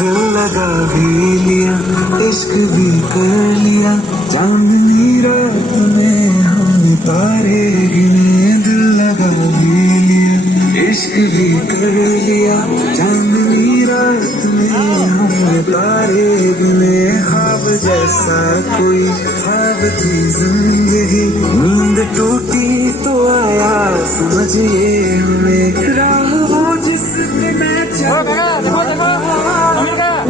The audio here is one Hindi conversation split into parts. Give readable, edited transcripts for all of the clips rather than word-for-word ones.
दिल लगा भी लिया, इश्क भी कर लिया, चांदनी रात में हमने तारे गिने। दिल लगा भी लिया, इश्क भी कर लिया, चांदनी रात में हमने तारे गिने। ख्वाब जैसा कोई ख्वाब थी जिंदगी, नींद टूटी तो आया समझिए हमें। राह वो जिस पे मैं चला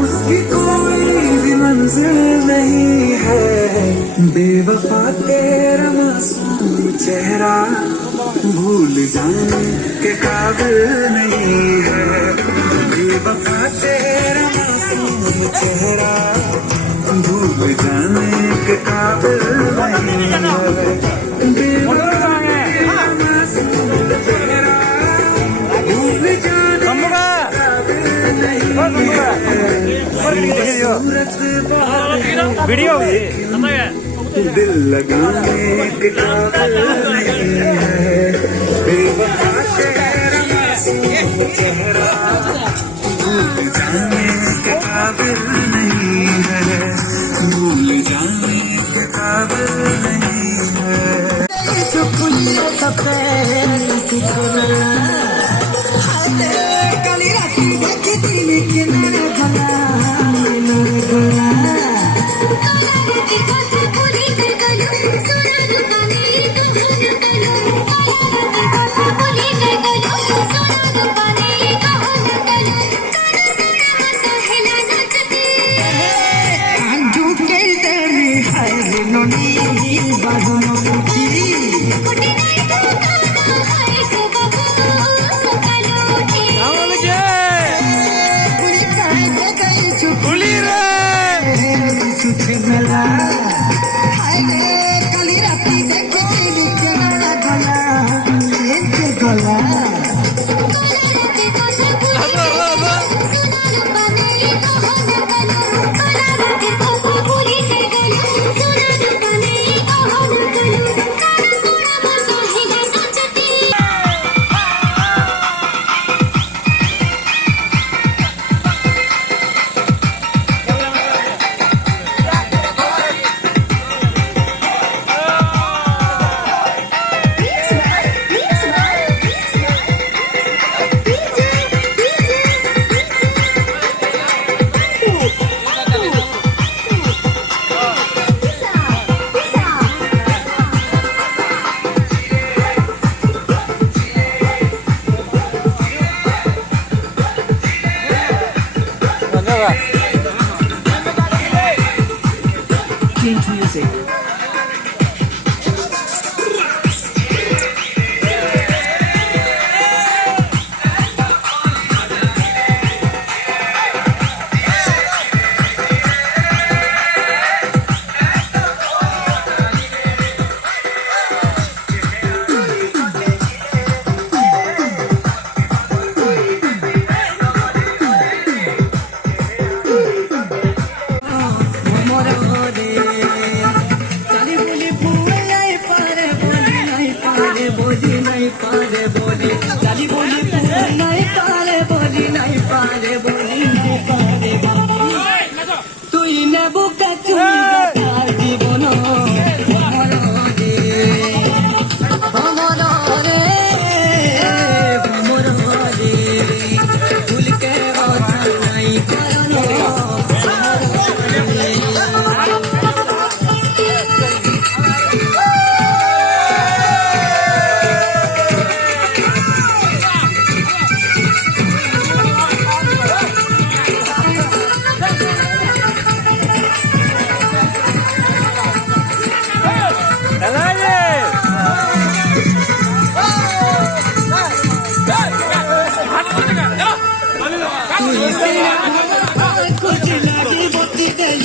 उसकी कोई भी मंजिल नहीं है। बेवफा तेरा मासूम चेहरा भूल जाने के काबिल नहीं है। बेवफा तेरा मासूम चेहरा भूल जाने के काबिल नहीं है। बेवफा तेरा मासूम चेहरा भूल जाने वीडियो दिल लगाने के काबिल नहीं है। बेवफा तेरा मासूम चेहरा भूल जाने के काबिल नहीं है। भूल जाने के काबिल नहीं है।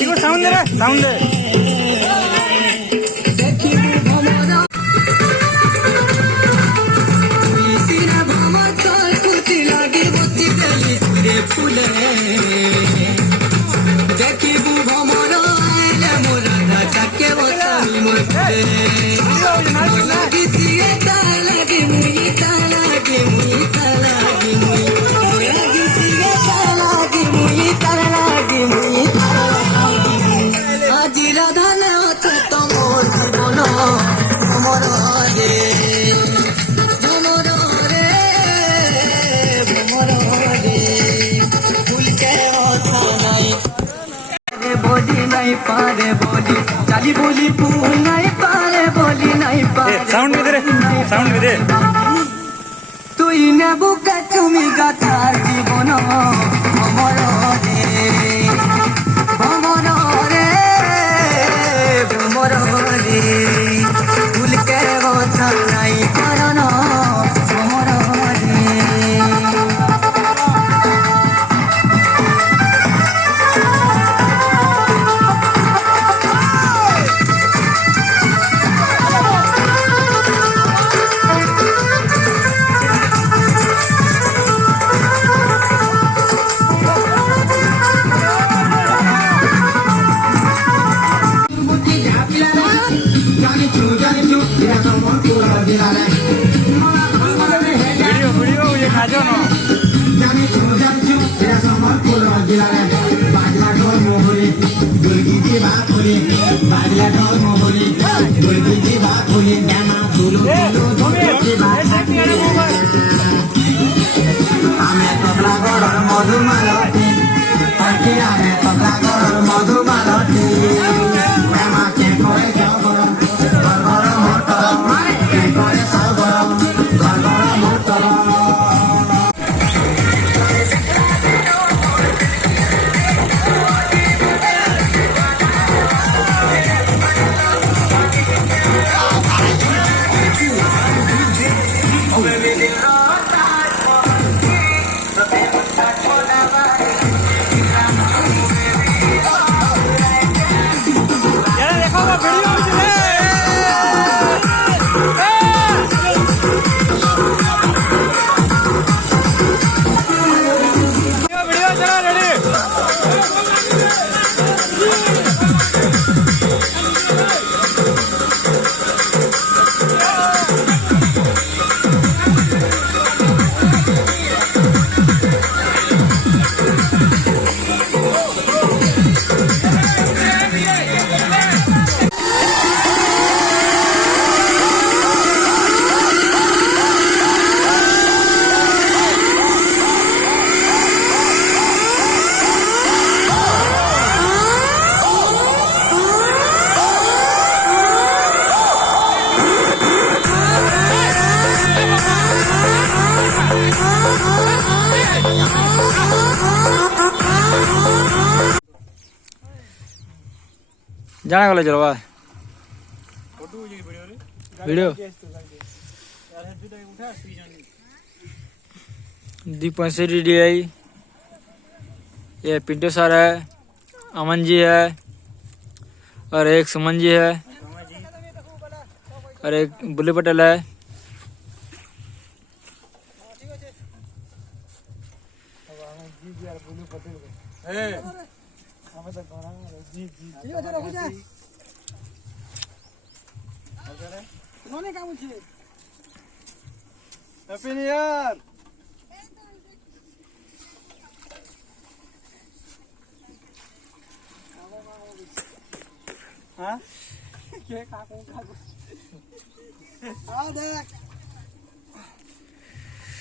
이거 사운드래, 사운드. फूले देखी भमरा मोरा के बोतल मते गीतिए तालागे मुई तालागे मुई तालागे मुई गीतिए तालागे मुई तालागे मुई आज राधा ने होते तो मोर बोलो मोर रे फूल के होता नहीं बोली नहीं पारे बोली चाली बोली फूल नहीं पारे बोली नहीं पारे साउंड भी दे रे साउंड भी दे তুই নেবুকে তুমি গাথার জীবন ভ্রমর রে ভ্রমর রে ভ্রমর রে ফুলকে কথা নাই কারণ ভ্রমর রে वीडियो वीडियो ये खाजो ना মধুমালতী আমি তবলা গড় মধুমালতী আমাকে করে জগর গড় মোটর কে করে সগর গড় মোটর यार देखो वो वीडियो वीडियो चला रेडी जाना गला चलो बाय वीडियो दीपक से DI ये पिंटू सर है अमन जी है और एक सुमन जी है और एक बुल्ले पटेल है हैप्पी न्यू ईयर हाँ क्या काकू काकू आ देख